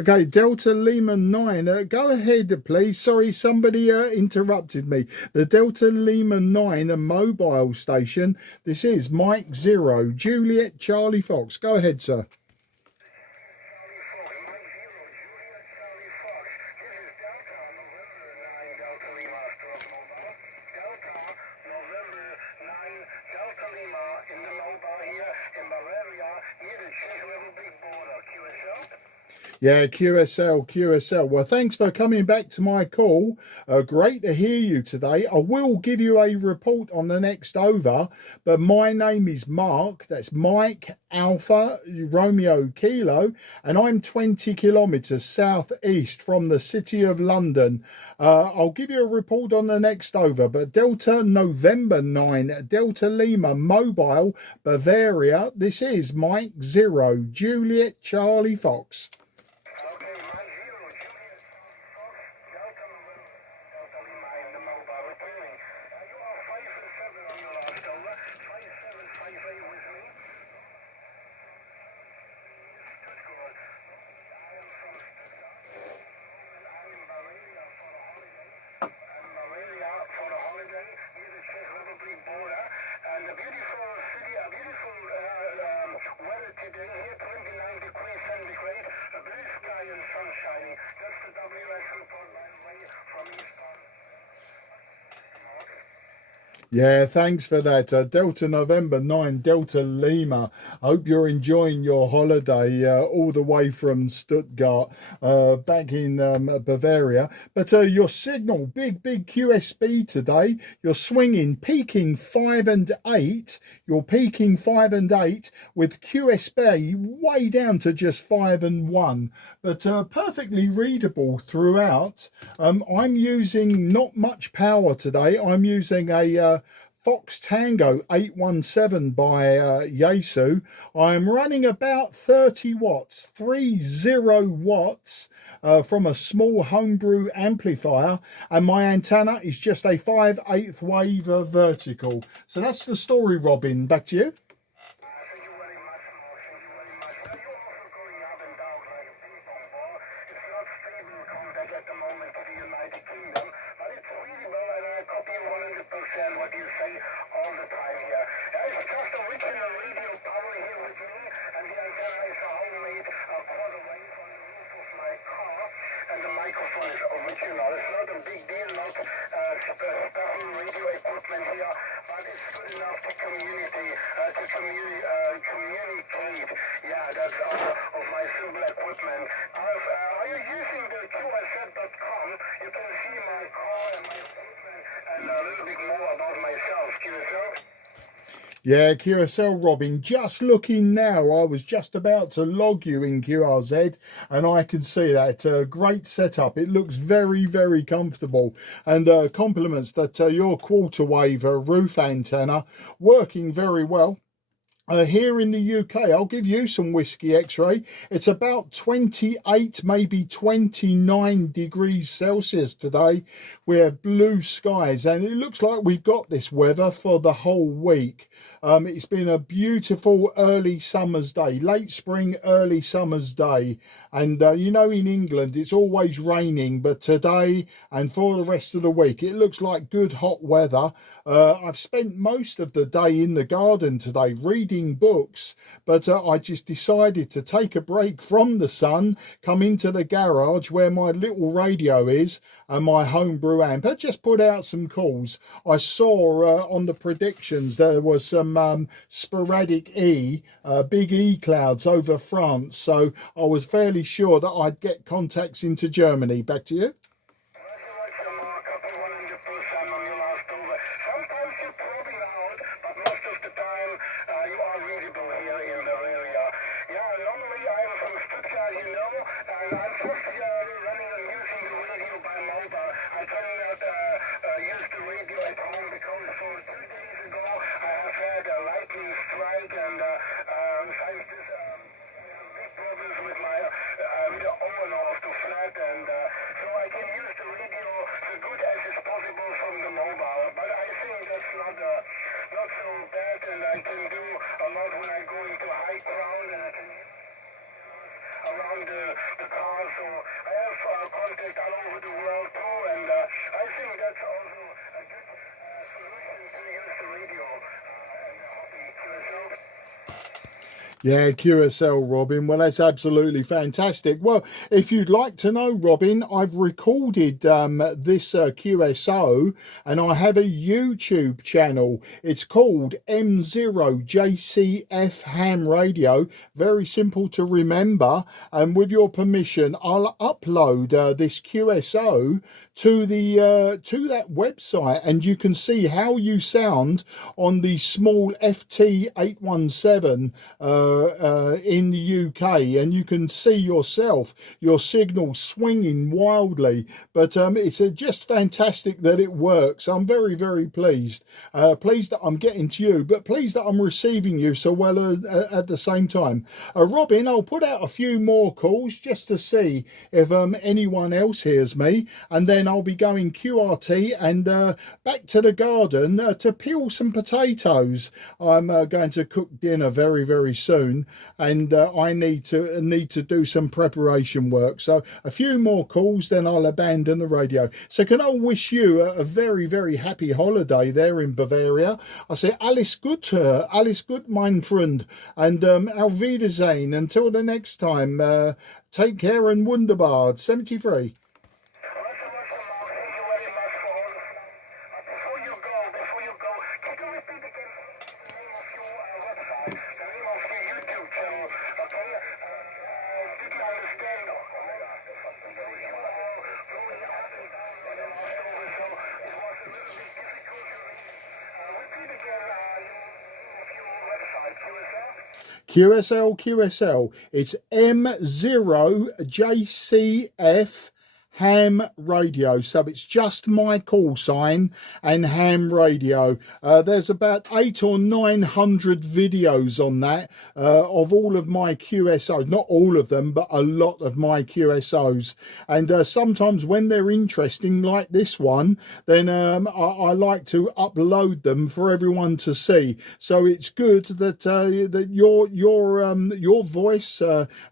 Okay, Delta Lima 9, go ahead, please. Sorry, somebody interrupted me. The Delta Lima 9, a mobile station. This is Mike 0, Juliet Charlie Fox. Go ahead, sir. Yeah, QSL. Well, thanks for coming back to my call. Great to hear you today. I will give you a report on the next over, but my name is Mark. That's Mike Alpha Romeo Kilo, and I'm 20 kilometres southeast from the city of London. I'll give you a report on the next over, but Delta November 9, Delta Lima Mobile, Bavaria. This is Mike 0, Juliet Charlie Fox. Yeah, thanks for that. Delta November 9, Delta Lima. I hope you're enjoying your holiday all the way from Stuttgart back in Bavaria. But your signal, big QSB today. You're swinging, peaking 5 and 8. You're peaking 5 and 8 with QSB way down to just 5 and 1. But perfectly readable throughout. I'm using not much power today. I'm using a Fox Tango 817 by Yaesu. I'm running about 30 watts, 30 watts from a small homebrew amplifier, and my antenna is just a 5/8 wave vertical. So that's the story, Robin. Back to you. Yeah, QSL Robin, just looking now, I was just about to log you in QRZ and I can see that. Great setup. It looks very comfortable, and compliments that your quarter wave roof antenna working very well. Here in the UK, I'll give you some whiskey x-ray. It's about 28, maybe 29 degrees Celsius today. We have blue skies, and it looks like we've got this weather for the whole week. It's been a beautiful early summer's day, late spring, early summer's day. And you know, in England, it's always raining, but today and for the rest of the week, it looks like good hot weather. I've spent most of the day in the garden today reading books, but I just decided to take a break from the sun, come into the garage where my little radio is and my homebrew amp. I just put out some calls. I saw on the predictions there was some sporadic big E clouds over France, so I was fairly sure that I'd get contacts into Germany. Back to you. Around the cars So I have contact all over the world too, and I think that's also a good solution to use the radio and hobby QSL. Yeah, QSL, Robin. Well, that's absolutely fantastic. Well, if you'd like to know, Robin, I've recorded this QSO, and I have a YouTube channel. It's called M0JCF Ham Radio. Very simple to remember. And with your permission, I'll upload this QSO to that website, and you can see how you sound on the small FT-817 in the UK, and you can see yourself your signal swinging wildly. But it's just fantastic that it works. I'm very, very pleased. Pleased that I'm getting to you, but pleased that I'm receiving you so well at the same time. Robin, I'll put out a few more calls just to see if anyone else hears me, and then I'll be going QRT and back to the garden to peel some potatoes. I'm going to cook dinner very, very soon, and I need to do some preparation work. So a few more calls, then I'll abandon the radio. So can I wish you a very, very happy holiday there in Bavaria? I say alles gut, mein Freund, and auf Wiedersehen. Until the next time, take care and wunderbar. 73. QSL, it's M0JCF Ham Radio. So it's just my call sign and ham radio. There's about 800 or 900 videos on that of all of my QSOs. Not all of them, but a lot of my QSOs. And sometimes when they're interesting, like this one, then I like to upload them for everyone to see. So it's good that that your voice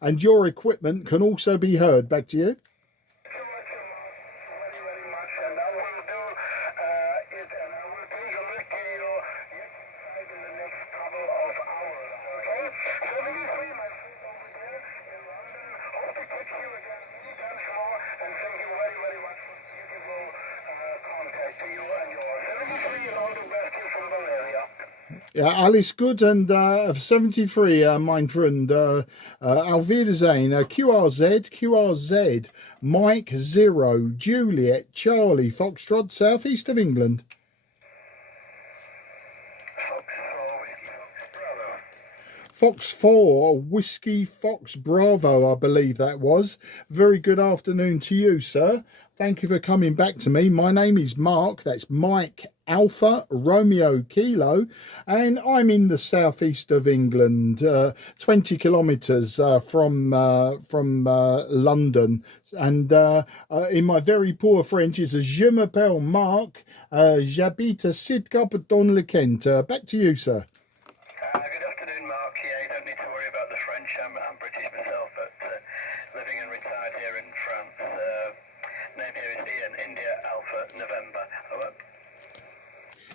and your equipment can also be heard. Back to you. Ja, alles gut, and 73, mein Freund, auf Wiedersehen, QRZ, Mike 0, Juliet, Charlie, Foxtrot, southeast of England. Fox 4, Whiskey Fox Bravo, I believe that was. Very good afternoon to you, sir. Thank you for coming back to me. My name is Mark. That's Mike Alpha Romeo Kilo, and I'm in the southeast of England, 20 kilometres from London. And in my very poor French, is Je m'appelle Mark. J'habite à Sidcup dans le Kent. Back to you, sir.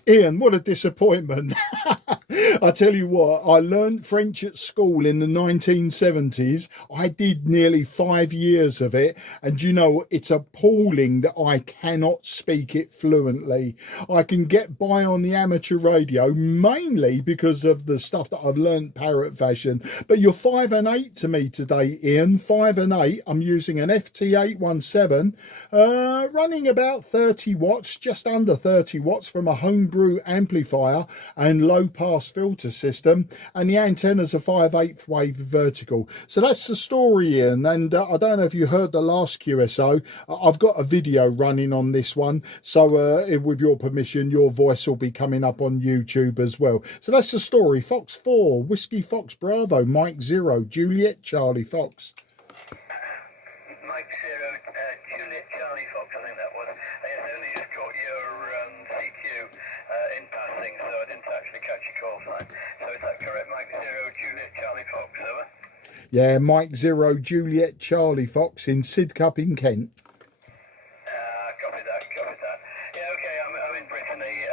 Ian, what a disappointment. I tell you what, I learned French at school in the 1970s. I did nearly 5 years of it. And you know, it's appalling that I cannot speak it fluently. I can get by on the amateur radio, mainly because of the stuff that I've learned parrot fashion. But you're 5 and 8 to me today, Ian. 5 and 8. I'm using an FT-817, running about 30 watts, just under 30 watts from a homebrew amplifier and low pass filter system, and the antenna's a 5/8 wave vertical. So that's the story, Ian. And I don't know if you heard the last QSO. I've got a video running on this one, so with your permission, your voice will be coming up on YouTube as well. So that's the story. Fox 4, Whiskey Fox Bravo, Mike 0, Juliet Charlie Fox. Mike 0, Juliet Charlie Fox, I think that was. I only just caught your CQ in passing, so I didn't actually catch your call sign. So is that correct, Mike 0, Juliet Charlie Fox, over? Yeah, Mike 0 Juliet Charlie Fox in Sidcup in Kent. Copy that, copy that. Yeah, okay, I'm in Brittany,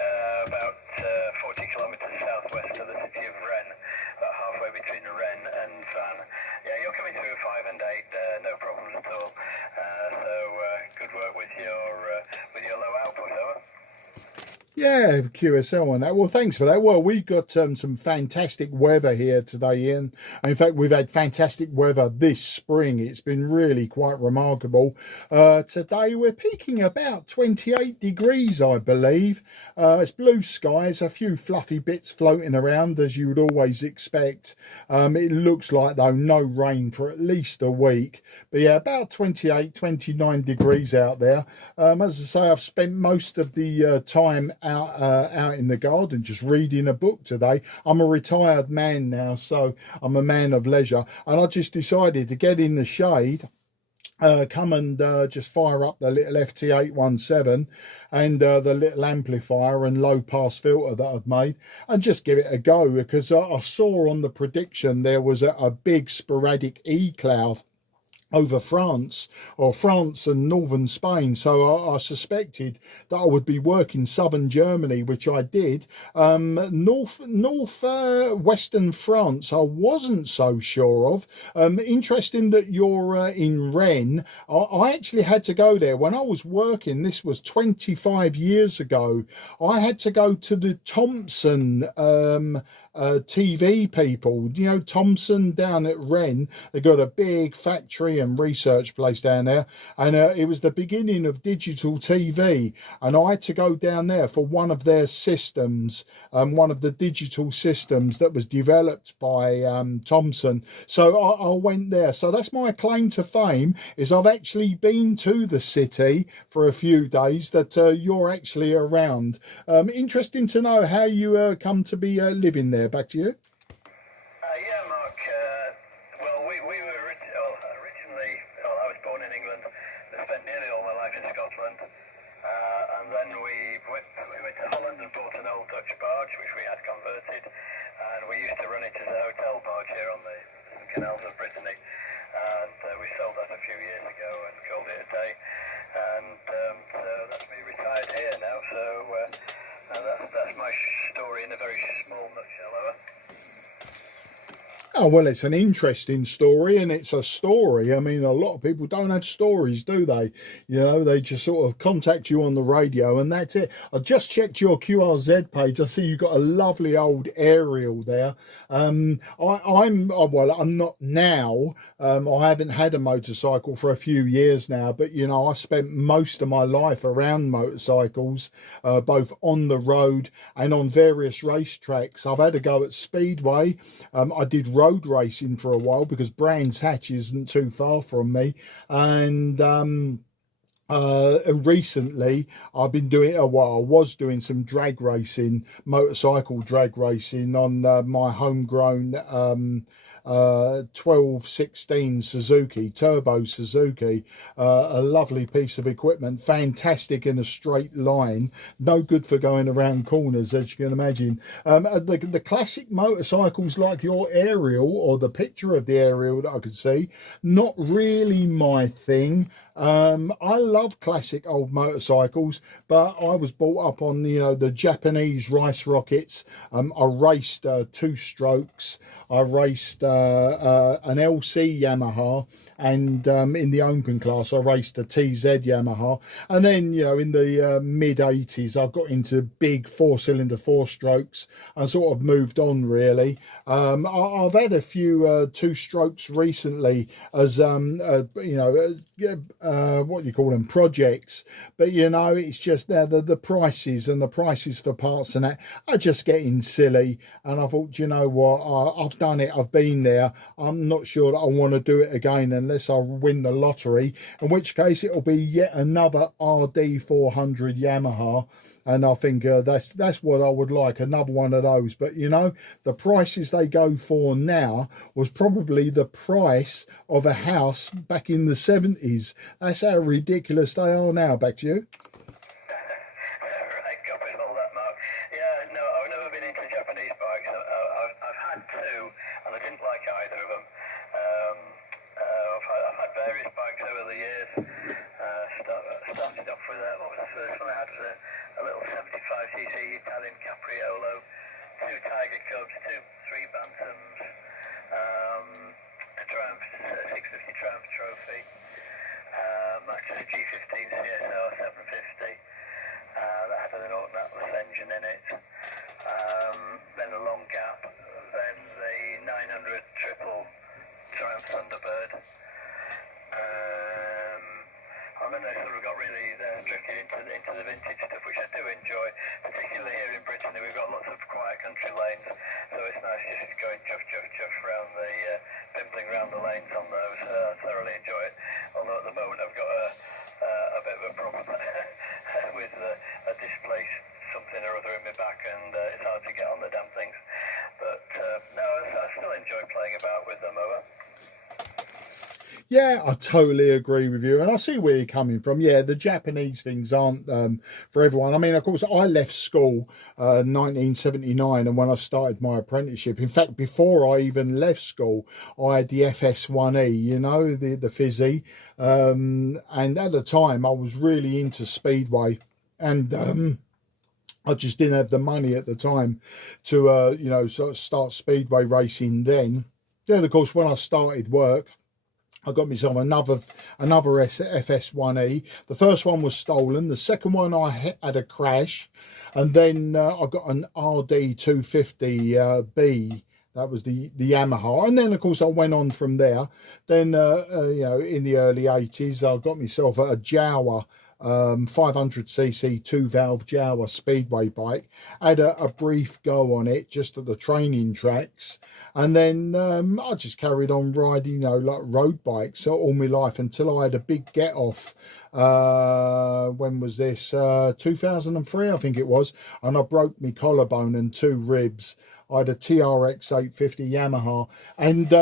about 40 kilometres southwest of the city of Rennes, about halfway between Rennes and Vannes. Yeah, you're coming through 5 and 8, no problems at all. So good work with your low output, over. Yeah, QSL on that. Well, thanks for that. Well, we've got some fantastic weather here today, Ian. In fact, we've had fantastic weather this spring. It's been really quite remarkable. Today, we're peaking about 28 degrees, I believe. It's blue skies, a few fluffy bits floating around, as you would always expect. It looks like, though, no rain for at least a week. But yeah, about 28, 29 degrees out there. As I say, I've spent most of the time out in the garden just reading a book today. I'm a retired man now, so I'm a man of leisure, and I just decided to get in the shade, come and just fire up the little FT-817 and the little amplifier and low pass filter that I've made, and just give it a go, because I saw on the prediction there was a big sporadic E-cloud over France, or France and northern Spain. So I suspected that I would be working southern Germany, which I did. Western France I wasn't so sure of. Interesting that you're in Rennes. I actually had to go there when I was working. This was 25 years ago. I had to go to the Thomson TV people, you know, Thomson down at Rennes. They got a big factory and research place down there, and it was the beginning of digital TV, and I had to go down there for one of their systems, one of the digital systems that was developed by Thomson. So I went there. So that's my claim to fame, is I've actually been to the city for a few days, that you're actually around. Interesting to know how you come to be living there. Back to you. Yeah, Mark. Well, we were originally, I was born in England, I spent nearly all my life in Scotland, and then we went to Holland and bought an old Dutch barge, which we had converted, and we used to run it as a hotel barge here on the canals of Brittany, and we sold that a few years ago and called it a day, and so that's me retired here now, so that's my story in a very small nutshell, over. Oh, well, it's an interesting story, and it's a story. I mean, a lot of people don't have stories, do they? You know, they just sort of contact you on the radio and that's it. I just checked your QRZ page. I see you've got a lovely old aerial there. I'm not now. I haven't had a motorcycle for a few years now, but, you know, I spent most of my life around motorcycles, both on the road and on various racetracks. I've had a go at Speedway. I did road racing for a while because Brands Hatch isn't too far from me, and recently I've been doing I was doing some drag racing, motorcycle drag racing on my homegrown 1216 Suzuki, turbo Suzuki, a lovely piece of equipment, fantastic in a straight line, no good for going around corners, as you can imagine. The classic motorcycles like your aerial, or the picture of the aerial that I could see, not really my thing. I love classic old motorcycles, but I was brought up on, you know, the Japanese rice rockets. I raced two strokes. I raced an LC Yamaha, and in the open class I raced a TZ Yamaha, and then, you know, in the mid 80s I got into big 4-cylinder 4-strokes and sort of moved on, really. I've had a few 2-strokes recently as you know, what do you call them, projects, but, you know, it's just the prices, and the prices for parts and that are just getting silly, and I thought, you know what, I've done it, I've been there. I'm not sure that I want to do it again unless I win the lottery, in which case it'll be yet another RD400 Yamaha, and I think that's what I would like, another one of those. But, you know, the prices they go for now was probably the price of a house back in the 70s. That's how ridiculous they are now. Back to you. Right, copy all that, Mark. Yeah, no, I've never been into Japanese bikes. I've had two, and I didn't like either of them. Italian Capriolo, 2 Tiger Cubs, 3 Bantams, a Triumph 650 Triumph Trophy, matches G15 CSR 750. That had an Autumn Atlas engine in it. Then a long gap, then the 900 triple Triumph Thunderbird. And then I sort of got really drifted into the vintage stuff, which I do enjoy, particularly here in Brittany. We've got lots of quiet country lanes, so it's nice just going chuff, chuff, chuff around the, pimpling around the lanes on those. I thoroughly enjoy it, although at the moment I've got a bit of a problem with a displaced something or other in my back, and it's hard to get on the damn things. But no, I still enjoy playing about with them. Yeah, I totally agree with you, and I see where you're coming from. Yeah, the Japanese things aren't for everyone. I mean, of course, I left school 1979, and when I started my apprenticeship, in fact, before I even left school, I had the FS1E, you know, the fizzy, and at the time, I was really into speedway, and I just didn't have the money at the time to, you know, sort of start speedway racing then. Then, of course, when I started work, I got myself another FS1E. The first one was stolen. The second one I had a crash, and then I got an RD250B. That was the Yamaha, and then of course I went on from there. Then you know, in the early 80s, I got myself a Jawa 500cc 2-valve Jawa speedway bike. I had a brief go on it just at the training tracks, and then I just carried on riding, you know, like road bikes all my life until I had a big get off. When was this? 2003, I think it was, and I broke my collarbone and 2 ribs. I had a TRX 850 Yamaha, and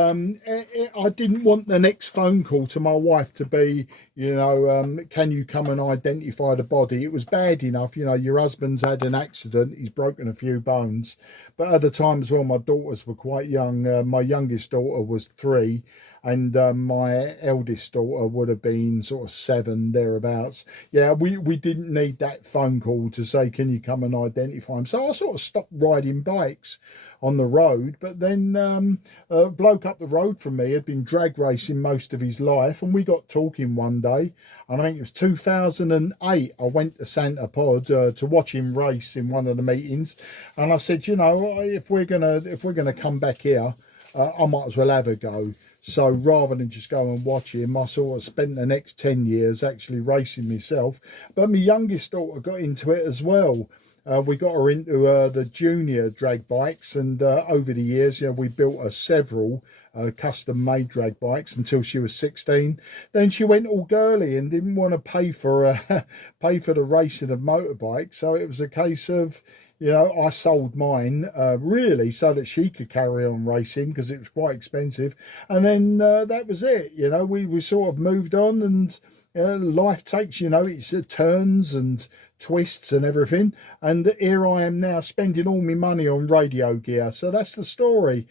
I didn't want the next phone call to my wife to be, you know, can you come and identify the body? It was bad enough, you know, your husband's had an accident, he's broken a few bones. But at the time as well, my daughters were quite young. My youngest daughter was 3, and my eldest daughter would have been sort of 7, thereabouts. Yeah, we didn't need that phone call to say, can you come and identify him? So I sort of stopped riding bikes on the road. But then a bloke up the road from me had been drag racing most of his life, and we got talking one day, and I think it was 2008. I went to Santa Pod to watch him race in one of the meetings, and I said, you know, if we're gonna come back here, I might as well have a go. So rather than just go and watch him, I sort of spent the next 10 years actually racing myself. But my youngest daughter got into it as well. We got her into the junior drag bikes, and over the years, you know, we built her several custom-made drag bikes until she was 16. Then she went all girly and didn't want to pay for the racing of motorbikes. So it was a case of, you know, I sold mine really so that she could carry on racing, because it was quite expensive. And then that was it. You know, we sort of moved on, and life takes, you know, its turns and twists and everything. And here I am now spending all my money on radio gear. So that's the story.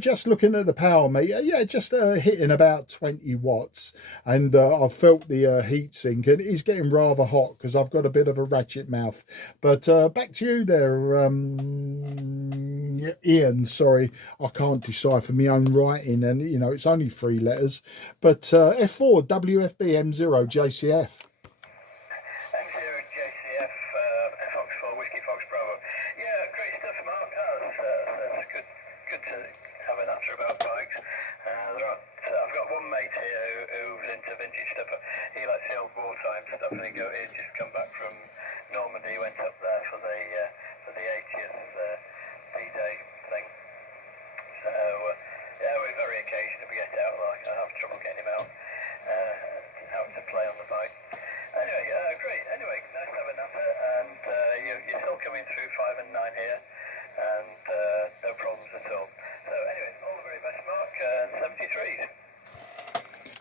Just looking at the power meter, yeah, just hitting about 20 watts. And I've felt the heat sink, and it is getting rather hot because I've got a bit of a ratchet mouth. But back to you there, Ian. Sorry, I can't decipher my own writing, and you know, it's only 3 letters. But F4WFB M0 JCF. He'd just come back from Normandy. He went up there for the 80th D-Day thing. So yeah, we're very occasional we get out. Like, I have trouble getting him out to play on the bike. Anyway, great. Anyway, nice to have a napper, and you're still coming through 5 and 9 here, and no problems at all. So anyway, all the very best, Mark. 73s.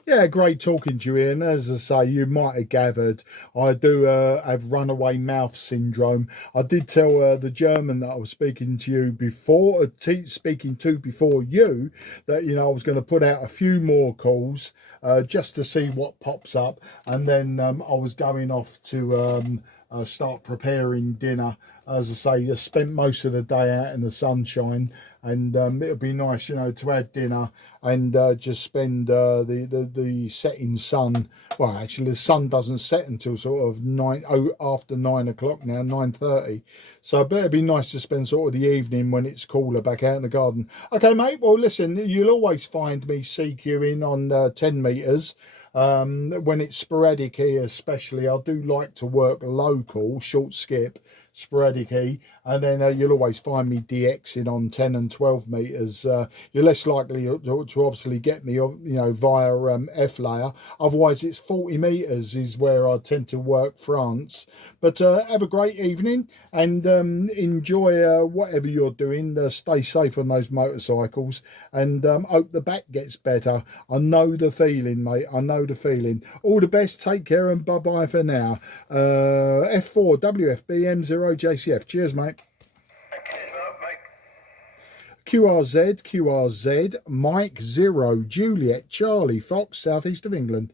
Yeah, great talking to you, Ian. As I say, you might have gathered, I do have runaway mouth syndrome. I did tell the German that I was speaking to you before, before you, that, you know, I was going to put out a few more calls just to see what pops up. And then I was going off to start preparing dinner. As I say, I spent most of the day out in the sunshine, and it'll be nice, you know, to have dinner and just spend the setting sun. Well, actually, the sun doesn't set until sort of after 9 o'clock now, 9:30. So, but it'd be nice to spend sort of the evening when it's cooler back out in the garden. Okay, mate. Well, listen, you'll always find me CQing on 10 meters. When it's sporadic here, especially, I do like to work local, short skip, sporadic E, and then you'll always find me DXing on 10 and 12 meters. You're less likely to obviously get me, you know, via F layer. Otherwise, it's 40 meters is where I tend to work France. But have a great evening and enjoy whatever you're doing. Stay safe on those motorcycles, and hope the back gets better. I know the feeling, mate. I know the feeling. All the best. Take care and bye bye for now. F4WFB EA3BUO. Cheers, mate. QRZ Mike 0 Juliet Charlie Fox, southeast of England.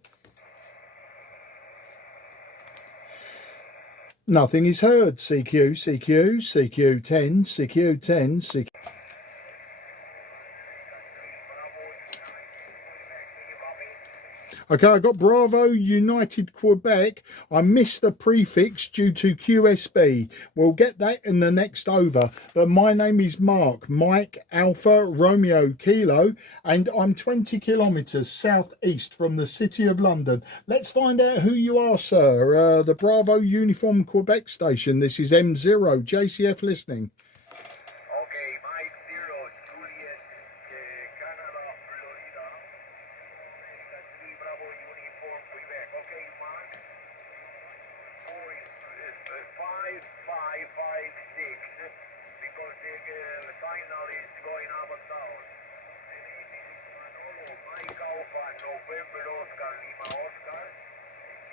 Nothing is heard. CQ10 CQ10. Okay, I got Bravo United Quebec. I missed the prefix due to QSB. We'll get that in the next over. But my name is Mark, Mike Alpha Romeo Kilo, and I'm 20 kilometres southeast from the City of London. Let's find out who you are, sir. The Bravo Uniform Quebec station. This is M0 JCF listening. November Oscar Lima Oscar,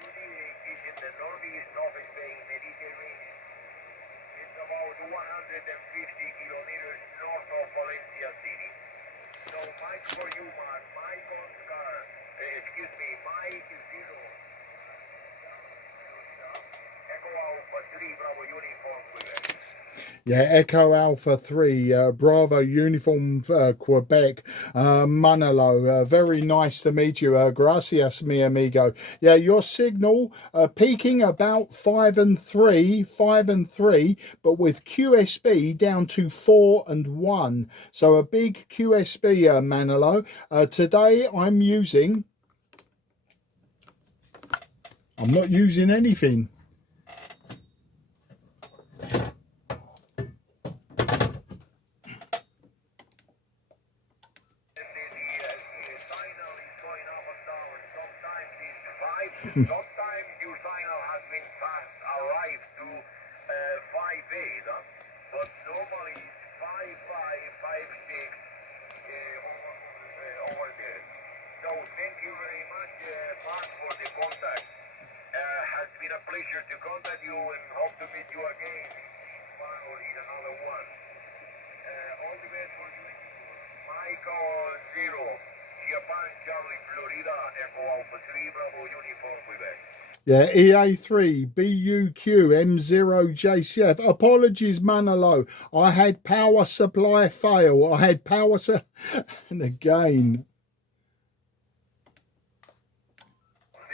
is in the northeast of Spain, Mediterranean. It's about 150 kilometers north of Valencia City. So Mike for you, man. Mike Oscar, excuse me, Mike 0. Echo Alpha 3 Bravo Uniform Quebec. Yeah, Echo Alpha 3, Bravo Uniform Quebec, Manolo. Very nice to meet you. Gracias, mi amigo. Yeah, your signal peaking about 5 and 3, but with QSB down to 4 and 1. So a big QSB, Manolo. Today I'm not using anything. Sometimes your signal has been fast arrived to 5.8, but normally it's 5.5, 5.6 over there. So thank you very much, Mark, for the contact. Has been a pleasure to contact you and hope to meet you again in one or in another one. All the best for you. Michael 0. Japan, Charlie, Florida, Echo Alpha 3, Bravo Uniform Quebec. Yeah, EA3BUO M0 JCF. Apologies, Manolo. I had power supply fail. I had power and again.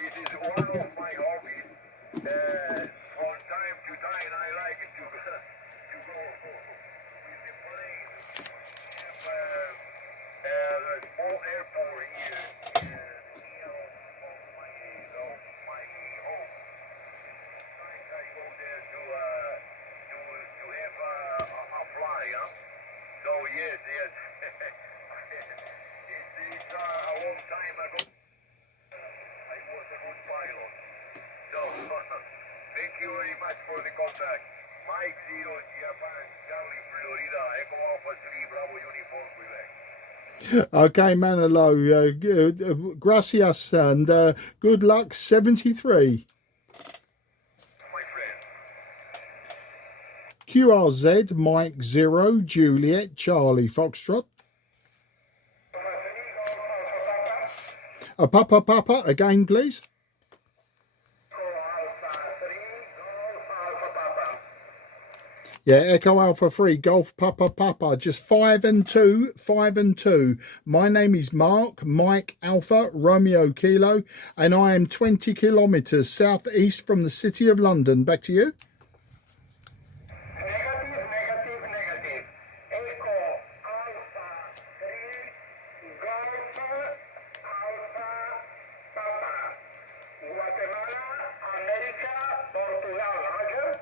This is one of my hobbies. From time to time, I like to go with the plane. We have a small airport here near my home. Sometimes I go there to have a fly, huh? So yes. It's a long time ago. I was a good pilot. So thank you very much for the contact. Mike 0, Japan, Charlie, Florida, Echo Alpha 3, Bravo Uniform Quebec. Okay, Manolo, gracias and good luck, 73. My friend. QRZ Mike 0 Juliet Charlie Foxtrot. Papa again, please. Yeah, Echo Alpha 3, Golf Papa Papa, just 5 and 2, 5 and 2. My name is Mark, Mike Alpha, Romeo Kilo, and I am 20 kilometres southeast from the city of London. Back to you. Negative, negative, negative. Echo Alpha 3, Golf Alpha Papa. Guatemala, America, Portugal. Roger?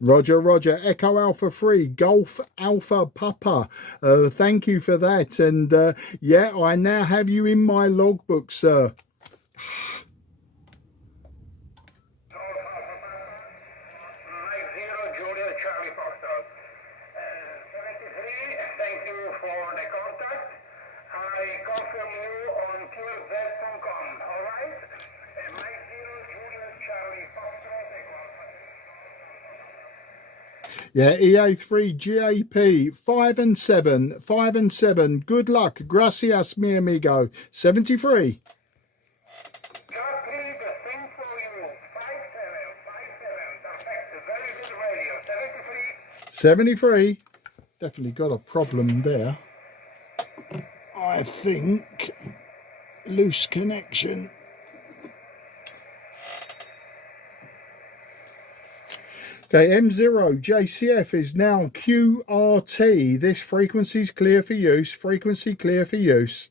Roger, Roger. Echo Alpha 3, Golf Alpha Papa. Thank you for that. And yeah, I now have you in my logbook, sir. Mike 0, Julia, Charlie Foxtrot. 73, thank you for the contact. I confirm you on QZ.com, alright? Mike 0, Julia, Charlie Foxtrot, Yeah, EA3GAP, 5 and 7, 5 and 7. Good luck. Gracias, mi amigo. 73. God please, the thing for you. 5757. Perfect. Very good radio. 73. 73. Definitely got a problem there. I think. Loose connection. Okay, M0 JCF is now QRT. This frequency is clear for use. Frequency clear for use.